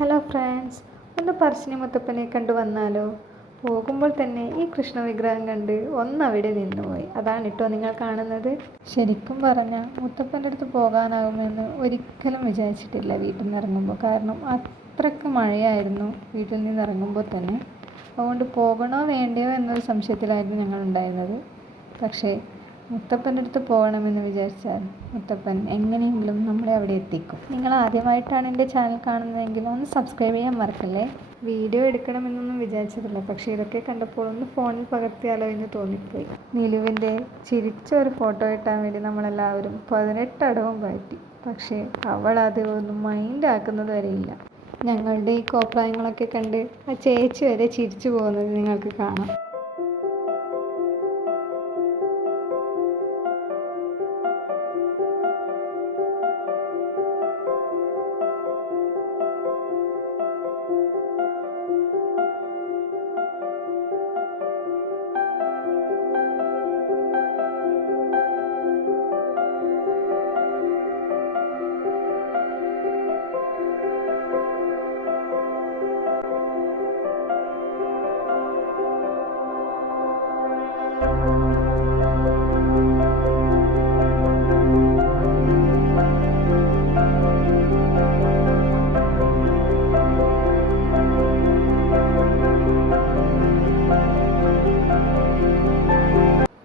Hello friends, ഒന്ന് പറശ്ശിനി മുത്തപ്പനെ കണ്ടു വന്നാലോ? പോകുമ്പോൾ തന്നെ ഈ കൃഷ്ണ വിഗ്രഹം കണ്ട് ഒന്നവിടെ നിന്നുപോയി. അതാണ് കേട്ടോ നിങ്ങൾ കാണുന്നത്. ശരിക്കും പറഞ്ഞാൽ മുത്തപ്പൻ്റെ അടുത്ത് പോകാനാകുമെന്ന് ഒരിക്കലും വിചാരിച്ചിട്ടില്ല വീട്ടിൽ നിന്ന് ഇറങ്ങുമ്പോൾ. കാരണം അത്രയ്ക്ക് മഴയായിരുന്നു വീട്ടിൽ നിന്ന് ഇറങ്ങുമ്പോൾ തന്നെ. അതുകൊണ്ട് പോകണോ വേണ്ടയോ എന്നൊരു സംശയത്തിലായിരുന്നു ഞങ്ങൾ ഉണ്ടായിരുന്നത്. പക്ഷേ മുത്തപ്പൻ്റെ അടുത്ത് പോകണമെന്ന് വിചാരിച്ചാൽ മുത്തപ്പൻ എങ്ങനെയെങ്കിലും നമ്മളെ അവിടെ എത്തിക്കും. നിങ്ങൾ ആദ്യമായിട്ടാണ് എൻ്റെ ചാനൽ കാണുന്നതെങ്കിൽ ഒന്ന് സബ്സ്ക്രൈബ് ചെയ്യാൻ മറക്കല്ലേ. വീഡിയോ എടുക്കണമെന്നൊന്നും വിചാരിച്ചതില്ല, പക്ഷേ ഇതൊക്കെ കണ്ടപ്പോൾ ഒന്ന് ഫോണിൽ പകർത്തിയാലോ എന്ന് തോന്നിപ്പോയി. നിലുവിൻ്റെ ചിരിച്ച ഒരു ഫോട്ടോ ഇട്ടാൻ വേണ്ടി നമ്മളെല്ലാവരും 18 അടവും പറ്റി. പക്ഷേ അവൾ അത് ഒന്നും മൈൻഡ് ആക്കുന്നത് വരെയില്ല. ഞങ്ങളുടെ ഈ കോപ്രായങ്ങളൊക്കെ കണ്ട് ആ ചേച്ചി വരെ ചിരിച്ചു പോകുന്നത് നിങ്ങൾക്ക് കാണാം.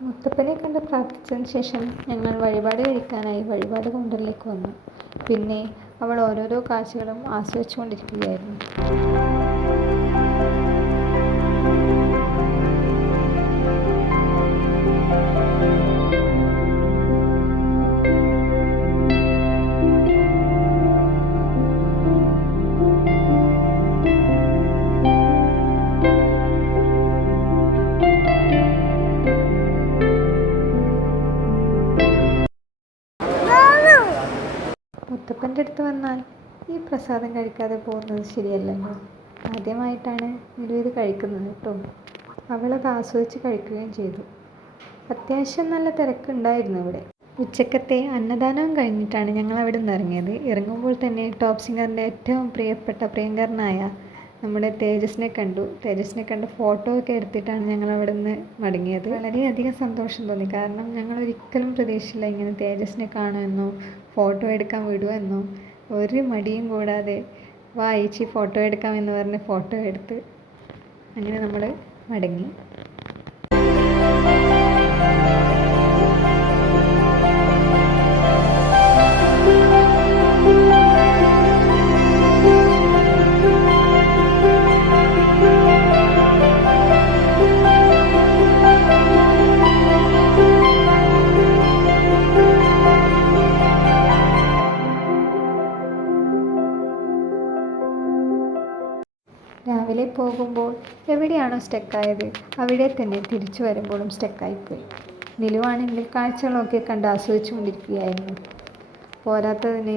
മുത്തപ്പനെ കണ്ട് പ്രാർത്ഥിച്ചതിന് ശേഷം ഞങ്ങൾ വഴിപാട് കഴിക്കാനായി വഴിപാട് കൗണ്ടറിലേക്ക് വന്നു. പിന്നെ അവൾ ഓരോരോ കാഴ്ചകളും ആസ്വദിച്ചുകൊണ്ടിരിക്കുകയായിരുന്നു. മുത്തപ്പൻ്റെ അടുത്ത് വന്നാൽ ഈ പ്രസാദം കഴിക്കാതെ പോകുന്നത് ശരിയല്ലല്ലോ. ആദ്യമായിട്ടാണ് നിലു ഇത് കഴിക്കുന്നത് കേട്ടോ. അവളത് ആസ്വദിച്ച് കഴിക്കുകയും ചെയ്തു. അത്യാവശ്യം നല്ല തിരക്കുണ്ടായിരുന്നു ഇവിടെ. ഉച്ചക്കത്തെ അന്നദാനവും കഴിഞ്ഞിട്ടാണ് ഞങ്ങൾ അവിടെ നിന്ന് ഇറങ്ങിയത്. ഇറങ്ങുമ്പോൾ തന്നെ ടോപ്പ് സിംഗറിൻ്റെ ഏറ്റവും പ്രിയങ്കരനായ നമ്മുടെ തേജസിനെ കണ്ട് ഫോട്ടോ ഒക്കെ എടുത്തിട്ടാണ് ഞങ്ങൾ അവിടെ നിന്ന് മടങ്ങിയത്. വളരെയധികം സന്തോഷം തോന്നി. കാരണം ഞങ്ങൾ ഒരിക്കലും പ്രതീക്ഷിച്ചില്ല ഇങ്ങനെ തേജസിനെ കാണുമെന്നോ ഫോട്ടോ എടുക്കാൻ വിടുമെന്നോ. ഒരു മടിയും കൂടാതെ വാ ചേച്ചി ഫോട്ടോ എടുക്കാമെന്ന് പറഞ്ഞ് ഫോട്ടോ എടുത്ത് അങ്ങനെ നമ്മൾ മടങ്ങി. രാവിലെ പോകുമ്പോൾ എവിടെയാണോ സ്റ്റക്കായത് അവിടെ തന്നെ തിരിച്ചു വരുമ്പോഴും സ്റ്റക്കായിപ്പോയി. നിലുവാണെങ്കിൽ കാഴ്ചകളൊക്കെ കണ്ട് ആസ്വദിച്ചുകൊണ്ടിരിക്കുകയായിരുന്നു. പോരാത്തതിന്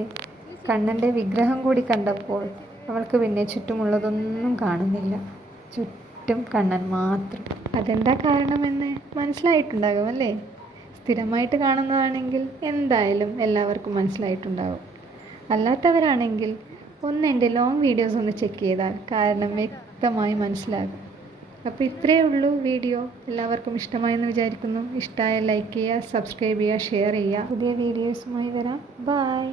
കണ്ണൻ്റെ വിഗ്രഹം കൂടി കണ്ടപ്പോൾ അവൾക്ക് പിന്നെ ചുറ്റുമുള്ളതൊന്നും കാണുന്നില്ല. ചുറ്റും കണ്ണൻ മാത്രം. അതെന്താ കാരണമെന്ന് മനസ്സിലായിട്ടുണ്ടാകും അല്ലേ? സ്ഥിരമായിട്ട് കാണുന്നതാണെങ്കിൽ എന്തായാലും എല്ലാവർക്കും മനസ്സിലായിട്ടുണ്ടാകും. അല്ലാത്തവരാണെങ്കിൽ ഒന്ന് എൻ്റെ ലോങ് വീഡിയോസ് ഒന്ന് ചെക്ക് ചെയ്താൽ കാരണം വ്യക്തമായി മനസ്സിലാകും. അപ്പോൾ ഇത്രയേ ഉള്ളൂ വീഡിയോ. എല്ലാവർക്കും ഇഷ്ടമായെന്ന് വിചാരിക്കുന്നു. ഇഷ്ടമായ ലൈക്ക് ചെയ്യുക, സബ്സ്ക്രൈബ് ചെയ്യുക, ഷെയർ ചെയ്യുക. പുതിയ വീഡിയോസുമായി വരാം. ബൈ.